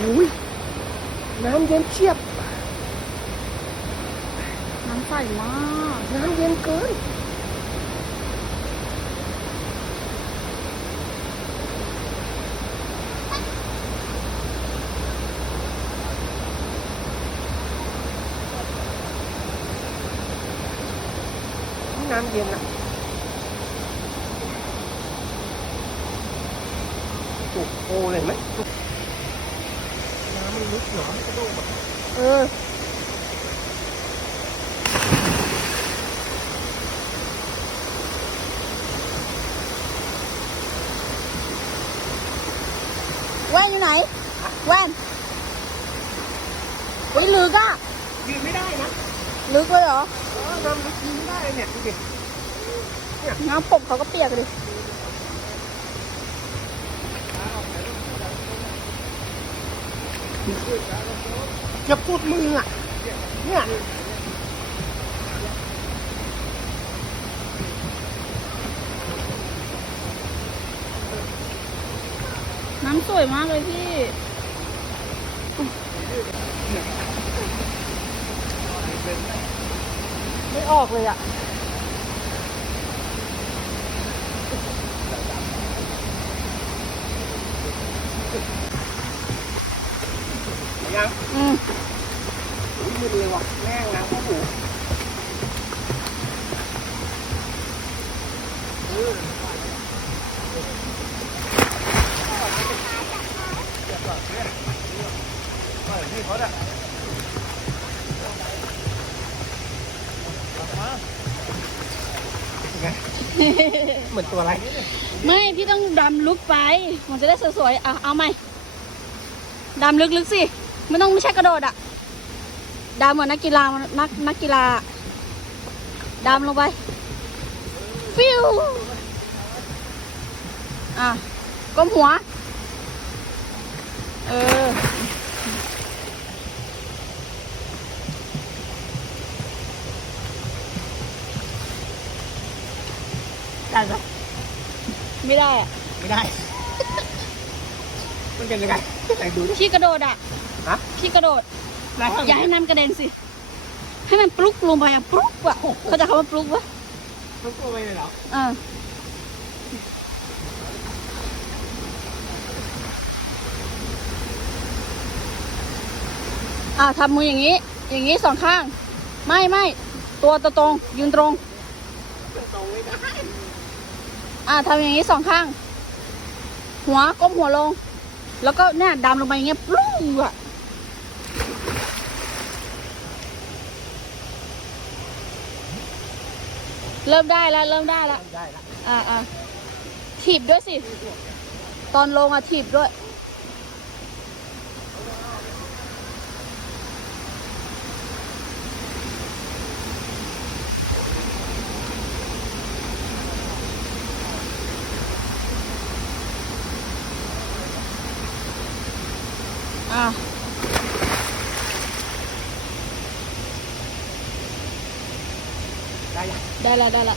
อ้ยน้ำเย็นเชียบ น้ำใสมาก น้ำเย็นเกินน้ำเย็นอะจุกโอเลยไหมน้ำมันลึก เหรอไม่กระโดดอะเออแว่นอยู่ไหน แว่นอุ้ยลึกอะยืนไม่ได้นะลึกเลยเหรอเออน้ำลึกยืนไม่ได้เนี่ยดูดิน้ำผมเขาก็เปียกเลย เกือบสุดมืออะ เนี่ยน้ำสวยมากเลยพี่ ไม่ออกเลยอะ ยังอืมอุ้ยมือเลยว่ะแม่งน้ำเข้าหูเหมือนตัวอะไร ไม่ พี่ต้องดำลึกไป มันจะได้สวยๆเอาเอาใหม่ ดำลึกๆสิ ไม่ต้องไม่ใช่กระโดดอะดำเหมือนนักกีฬานักนักกีฬาอะดำลงไป ฟิวอะก้มหัว เออ ได้ไหมไม่ได้อะไม่ได้ มันเป็นยังไงไหนดูดิพี่กระโดดอะ ฮะพี่กระโดดไหนทำอย่าให้น้ำกระเด็นสิ ให้มันปลุกลงไปอะปลุกอะเขาใจะคำว่าปลุกวะต้องตัวไปเลยเหรอเอออ่าทำมืออย่างนี้ อย่างนี้สองข้าง ไม่ไม่ตัวตรงๆยืนตรง ตรงไม่ได้อ่าทำอย่างนี้สองข้าง หัวก้มหัวลง แล้วก็เนี่ยดำลงไปอย่างเงี้ยปลุ้งอะ เริ่มได้แล้ว เริ่มได้แล้วได้ละอ่าอ่าถีบด้วยสิ ตอนลงอะถีบด้วย อ่า ได้ยังได้ละได้ละ